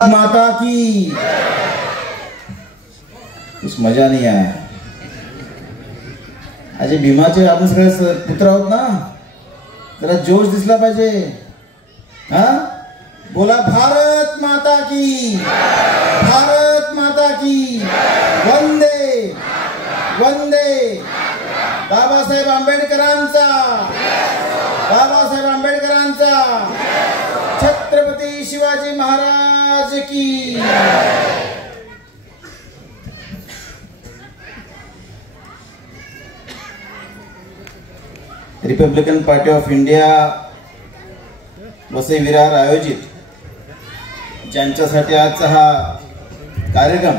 माता की कुछ मजा नहीं आया. अजय भीमाचे आपण सगळे पुत्र आहोत ना, जरा जोश दिसला पाहिजे. हा बोला, भारत माता की, भारत माता की, वंदे वंदे. बाबासाहेब आंबेडकरांचा, बाबासाहेब आंबेडकरांचा, छत्रपती शिवाजी महाराज की. Republican party of India Vasai Virar आयोजित ज्यांच्यासाठी आजचा हा कार्यक्रम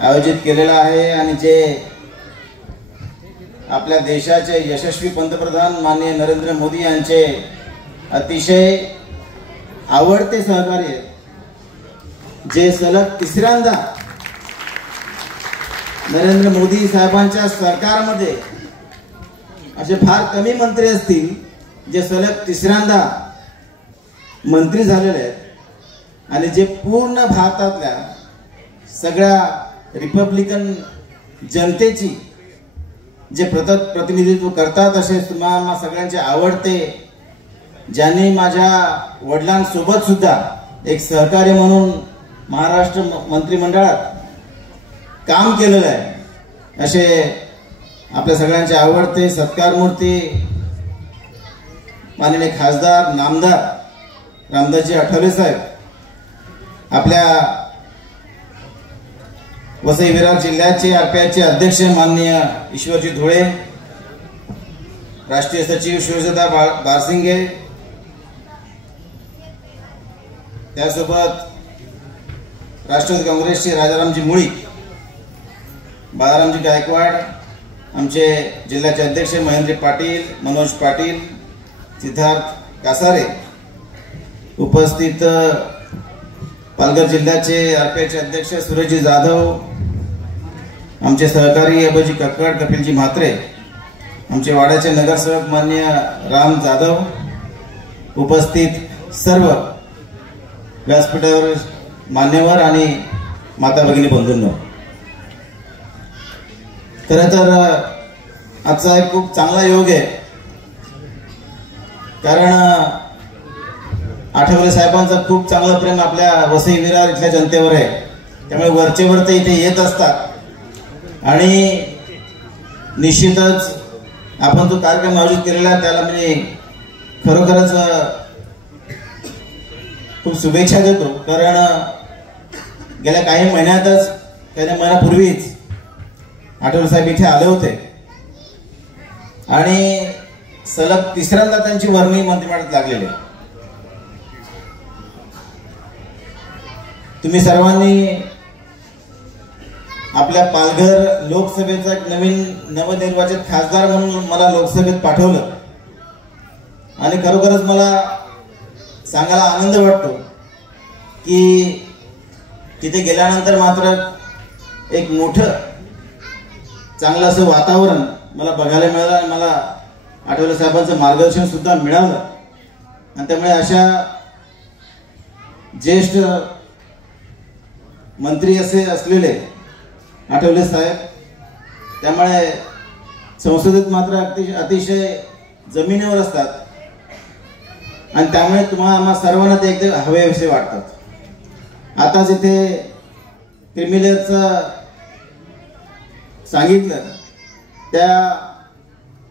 आयोजित केलेला आहे आणि जे आपल्या देशाचे यशस्वी पंतप्रधान माननीय नरेंद्र मोदी यांचे अतिशय आवडते सहकारी आहेत, जे सलग तिसऱ्यांदा नरेंद्र मोदी साहेबांच्या सरकारमध्ये असे फार कमी मंत्री असतील जे सलग तिसऱ्यांदा मंत्री झालेले आहेत आणि जे पूर्ण भारतातल्या सगळ्या रिपब्लिकन जनतेची जे प्रतिनिधित्व करतात, असे तुम्हाला सगळ्यांचे आवडते, ज्यांनी माझ्या वडिलांसोबत सुद्धा एक सहकारी म्हणून महाराष्ट्र मंत्रिमंडळात काम केलेलं आहे, असे आपल्या सगळ्यांचे आवडते सत्कार मूर्ती माननीय खासदार नामदार रामदासजी आठवले साहेब, आपल्या वसई विरार जिल्ह्याचे आरपीआयचे अध्यक्ष माननीय ईश्वरजी धुळे, राष्ट्रीय सचिव शिवजदा बारसिंगे, त्यासोबत राष्ट्रवादी काँग्रेसचे राजारामजी मुळी, बाळारामजी गायकवाड, आमचे जिल्ह्याचे अध्यक्ष महेंद्र पाटील, मनोज पाटील, सिद्धार्थ कासारे, उपस्थित पालघर जिल्ह्याचे आरपीआयचे अध्यक्ष सुरेशजी जाधव, आमचे सहकारी अभयजी कक्कड, कपिलजी म्हात्रे, आमचे वाड्याचे नगरसेवक माननीय राम जाधव, उपस्थित सर्व व्यासपीठावर मान्यवर आणि माता भगिनी बंधूंनो, खरं तर आजचा एक खूप चांगला योग आहे, कारण आठवले साहेबांचं खूप चांगलं प्रेम आपल्या वसई विरार इथल्या जनतेवर आहे, त्यामुळे वरचेवर ते इथे येत असतात आणि निश्चितच आपण जो कार्यक्रम आयोजित केलेला आहे त्याला मी खरोखरच खूप शुभेच्छा देतो, कारण गेल्या काही महिन्यातच, काही महिन्यापूर्वीच आठवले साहेब इथे आले होते आणि सलग तिसऱ्यांदा त्यांची वर्णी मंत्रिमंडळात लागलेली. तुम्ही सर्वांनी आपल्या पालघर लोकसभेचा एक नवनिर्वाचित खासदार म्हणून मला लोकसभेत पाठवलं आणि खरोखरच मला सांगायला आनंद वाटतो की तिथे गेल्यानंतर मात्र एक मोठं चांगलं असं वातावरण मला बघायला मिळालं आणि मला आठवले साहेबांचं मार्गदर्शन सुद्धा मिळालं आणि त्यामुळे अशा ज्येष्ठ मंत्री असलेले आठवले साहेब, त्यामुळे संसदेत मात्र अतिशय जमिनीवर असतात आणि त्यामुळे तुम्हाला आम्हा सर्वांना ते एकदम हवेविषयी वाटतात. आताच इथे क्रिमिलेअरचं सांगितलं, त्या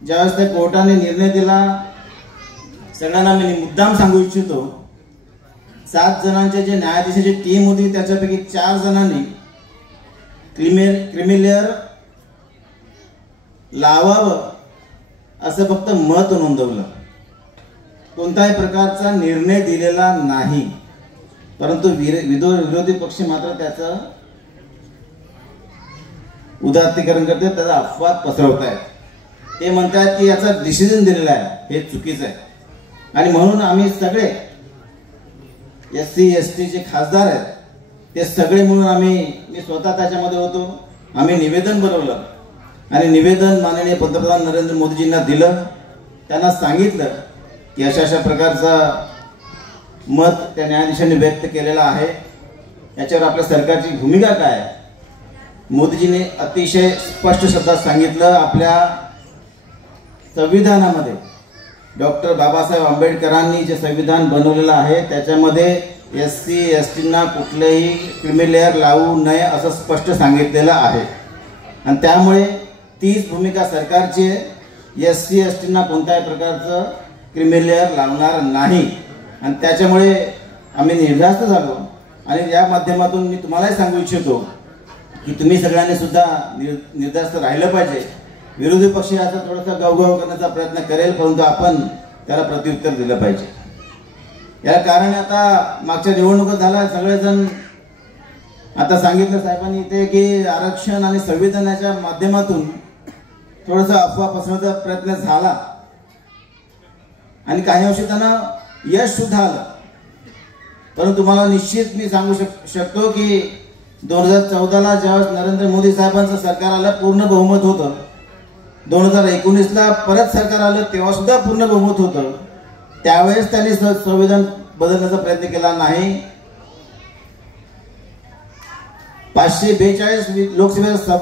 ज्यावेळेस त्या कोर्टाने निर्णय दिला, सगळ्यांना मी मुद्दाम सांगू इच्छितो, 7 जणांचे जे न्यायाधीशाची टीम होती त्याच्यापैकी 4 जणांनी क्रिमिलेअर लावावं असं फक्त मत नोंदवलं, कोणत्याही प्रकारचा निर्णय दिलेला नाही, परंतु विरोधी पक्ष मात्र त्याचं उदात्तीकरण करते, त्याचा अपवाद पसरवत आहेत. ते म्हणतात की याचा डिसिजन दिलेला आहे, हे चुकीचं आहे आणि म्हणून आम्ही सगळे SC ST चे खासदार आहेत ते सगळे म्हणून मी स्वतः त्याच्यामध्ये होतो, आम्ही निवेदन बनवलं आणि निवेदन माननीय पंतप्रधान नरेंद्र मोदीजींना दिलं. त्यांना सांगितलं की अशा प्रकारचा मत त्या न्यायाधीशांनी व्यक्त केलेलं आहे. याच्यावर आपल्या सरकारची भूमिका काय आहे? मोदीजींनी अतिशय स्पष्ट शब्दात सांगितलं, आपल्या संविधानामध्ये डॉक्टर बाबासाहेब आंबेडकरांनी जे संविधान बनवलेलं आहे त्याच्यामध्ये SC STंना कुठलेही क्रिमी लेअर लावू नये असं स्पष्ट सांगितलेलं आहे. आणि त्यामुळे तीच भूमिका सरकारची आहे. SC STंना कोणत्याही प्रकारचं क्रिमी लेअर लावणार नाही. आणि त्याच्यामुळे आम्ही निर्धास्त झालो. आणि या माध्यमातून मी तुम्हालाही सांगू इच्छितो की तुम्ही सगळ्यांनी सुद्धा निर्धास्त राहिलं पाहिजे. विरोधी पक्ष याचा थोडासा गवगव करण्याचा प्रयत्न करेल, परंतु आपण त्याला प्रत्युत्तर दिलं पाहिजे. याला कारण आता मागच्या निवडणुका झाल्या, सगळेजण आता सांगितलं साहेबांनी इथे की आरक्षण आणि संविधानाच्या माध्यमातून थोडासा अफवा पसरवण्याचा प्रयत्न झाला आणि काही अंशी त्यांना यश सुद्धा आलं. परंतु तुम्हाला निश्चित मी सांगू शकतो की 2014ला ज्यावेळेस नरेंद्र मोदी साहेबांचं सरकार आलं पूर्ण बहुमत होतं. 2019ला परत सरकार आलं तेव्हा सुद्धा पूर्ण बहुमत होतं. त्यावेळेस त्यांनी संविधान बदलण्याचा प्रयत्न केला नाही. 542 लोकसभेच्या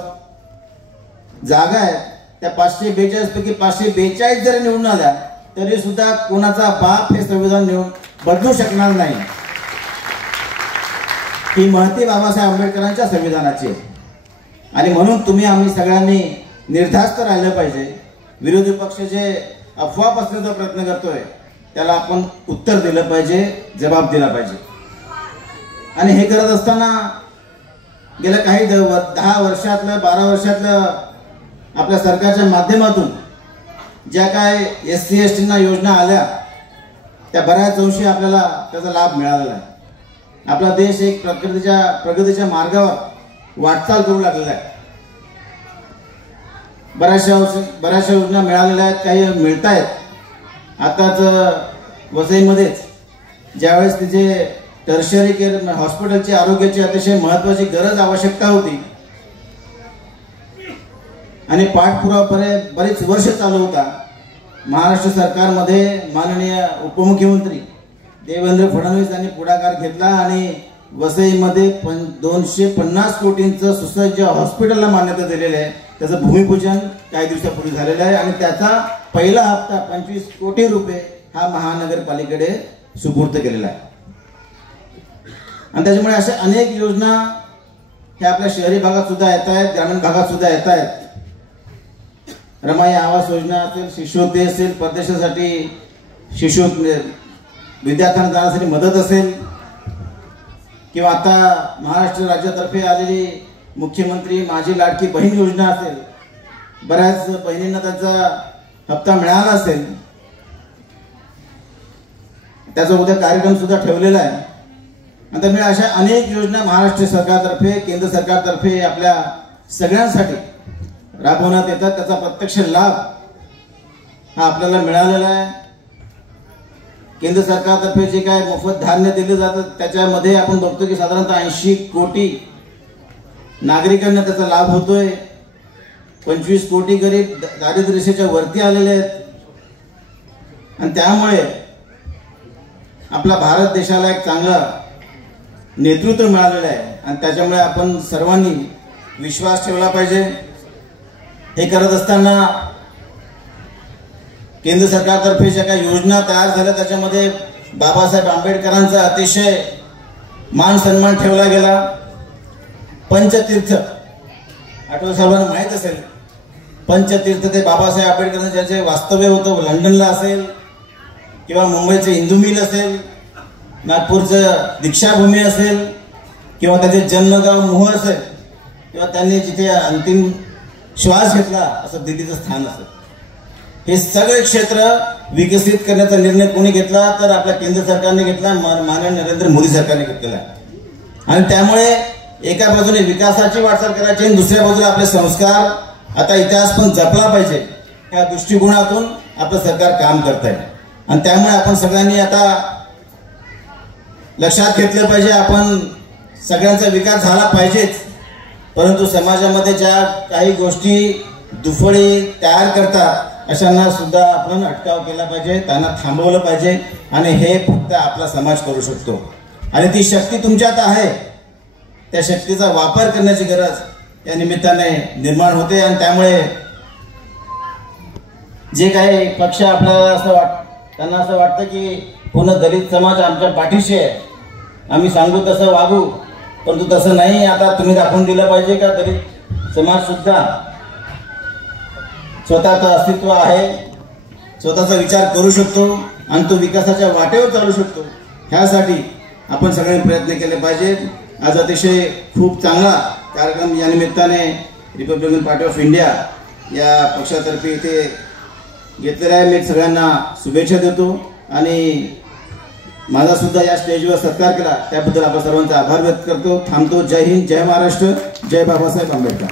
जागा आहेत, त्या 542 पैकी 542 जरी निवडून आल्या तरी सुद्धा कोणाचा बाप हे संविधान बदलू शकणार नाही. ही महती बाबासाहेब आंबेडकरांच्या संविधानाची आहे. आणि म्हणून आम्ही सगळ्यांनी निर्धास्त राहिलं पाहिजे. विरोधी पक्ष जे अफवा पसरवण्याचा प्रयत्न करतोय त्याला आपण उत्तर दिलं पाहिजे, जबाब दिला पाहिजे. आणि हे करत असताना गेल्या काही 10 वर्षातलं 12 वर्षातलं आपल्या सरकारच्या माध्यमातून ज्या काय SC STंना योजना आल्या त्या बऱ्याच अंशी आपल्याला त्याचा लाभ मिळालेला आहे. आपला देश एक प्रगतीच्या मार्गावर वाटचाल करू लागलेला आहे. बऱ्याचशा योजना मिळालेल्या आहेत, काही मिळत आहेत. आताच वसईमध्येच ज्यावेळेस तिचे टर्शरी केअर हॉस्पिटलची आरोग्याची अतिशय महत्वाची गरज आवश्यकता होती आणि पाठपुरावा बरीच वर्ष चालू होता. महाराष्ट्र सरकारमध्ये माननीय उपमुख्यमंत्री देवेंद्र फडणवीस यांनी पुढाकार घेतला आणि वसईमध्ये 250 कोटींचं सुसज्ज हॉस्पिटलला मान्यता दिलेली आहे. त्याचं भूमिपूजन काही दिवसापूर्वी झालेलं आहे आणि त्याचा पहिला हप्ता 25 कोटी रुपये हा महानगरपालिकेकडे सुपूर्द केलेला आहे. आणि त्याच्यामुळे अशा अनेक योजना ह्या आपल्या शहरी भागात सुद्धा येत आहेत, ग्रामीण भागात सुद्धा येत आहेत. रमाई आवास योजना असेल, शिष्यवृत्ती असेल, परदेशासाठी विद्यार्थ्यांना जाण्यासाठी मदत असेल, किंवा आता महाराष्ट्र राज्यातर्फे आलेली मुख्यमंत्री माझी लाडकी बहीण योजना असेल, बऱ्याच बहिणींना त्याचा हप्ता मिळाला असेल. त्याचा उद्या कार्यक्रम सुद्धा ठेवलेला आहे. आणि त्यामुळे अशा अनेक योजना महाराष्ट्र सरकारतर्फे केंद्र सरकारतर्फे आपल्या सगळ्यांसाठी राबवण्यात येतात. त्याचा प्रत्यक्ष लाभ हा आपल्याला मिळालेला आहे. केंद्र सरकारतर्फे जे काय मोफत धान्य दिलं जातं त्याच्यामध्ये आपण बघतो की साधारणतः 80 कोटी नागरिकांना त्याचा लाभ होतोय. 25 कोटी गरीब दारिद्र्य रेषेच्या वरती आलेले आहेत. आणि त्यामुळे आपला भारत देशाला एक चांगलं नेतृत्व मिळालेलं आहे. आणि त्याच्यामुळे आपण सर्वांनी विश्वास ठेवला पाहिजे. हे करत असताना केंद्र सरकारतर्फे ज्या काही योजना तयार झाल्या त्याच्यामध्ये बाबासाहेब आंबेडकरांचा अतिशय मान सन्मान ठेवला गेला. पंचतीर्थ आठवले साहेबांना माहीत असेल, पंचतीर्थ ते बाबासाहेब आंबेडकरांचं ज्याचे वास्तव्य होतं लंडनला असेल किंवा मुंबईचं हिंदू मिल असेल, नागपूरचं दीक्षाभूमी असेल किंवा त्याचे जन्मगाव मोह असेल किंवा त्यांनी जिथे अंतिम श्वास घेतला असं दिल्लीचं स्थान असेल, हे सगळे क्षेत्र विकसित करण्याचा निर्णय कोणी घेतला तर आपल्या केंद्र सरकारने घेतला, माननीय नरेंद्र मोदी सरकारने घेतलेला. आणि त्यामुळे एका बाजूने विकासाची वाटचाल करायची आणि दुसऱ्या बाजूला आपले संस्कार आता इतिहास पण जपला पाहिजे या दृष्टिकोनातून आपलं सरकार काम करत आहे. आणि त्यामुळे आपण सगळ्यांनी आता लक्षात घेतलं पाहिजे आपण सगळ्यांचा विकास झाला पाहिजेच, परंतु समाजामध्ये ज्या काही गोष्टी दुफळी तयार करतात अशांना सुद्धा आपण अटकाव केला पाहिजे, त्यांना थांबवलं पाहिजे आणि हे फक्त आपला समाज करू शकतो आणि ती शक्ती तुमच्यात आहे. त्या शक्तीचा वापर करण्याची गरज या निमित्ताने निर्माण होते आणि त्यामुळे जे काही पक्ष आपल्याला त्यांना असं वाटतं की पूर्ण दलित समाज आमच्या पाठीशी आहे, आम्ही सांगू तसं वागू, परंतु तसं नाही. आता तुम्ही दाखवून दिलं पाहिजे का दलित समाज सुद्धा स्वतःचं अस्तित्व आहे, स्वतःचा विचार करू शकतो आणि तो विकासाच्या वाटेवर चालू शकतो. ह्यासाठी आपण सगळ्यांनी प्रयत्न केले पाहिजेत. आज अतिशय खूप चांगला कार्यक्रम या निमित्ताने रिपब्लिकन पार्टी ऑफ इंडिया या पक्षातर्फे इथे घेतलेला आहे. मी सगळ्यांना शुभेच्छा देतो आणि माझा सुद्धा या स्टेजवर सत्कार केला त्याबद्दल आपण सर्वांचा आभार व्यक्त करतो. थांबतो. जय हिंद, जय महाराष्ट्र, जय बाबासाहेब आंबेडकर.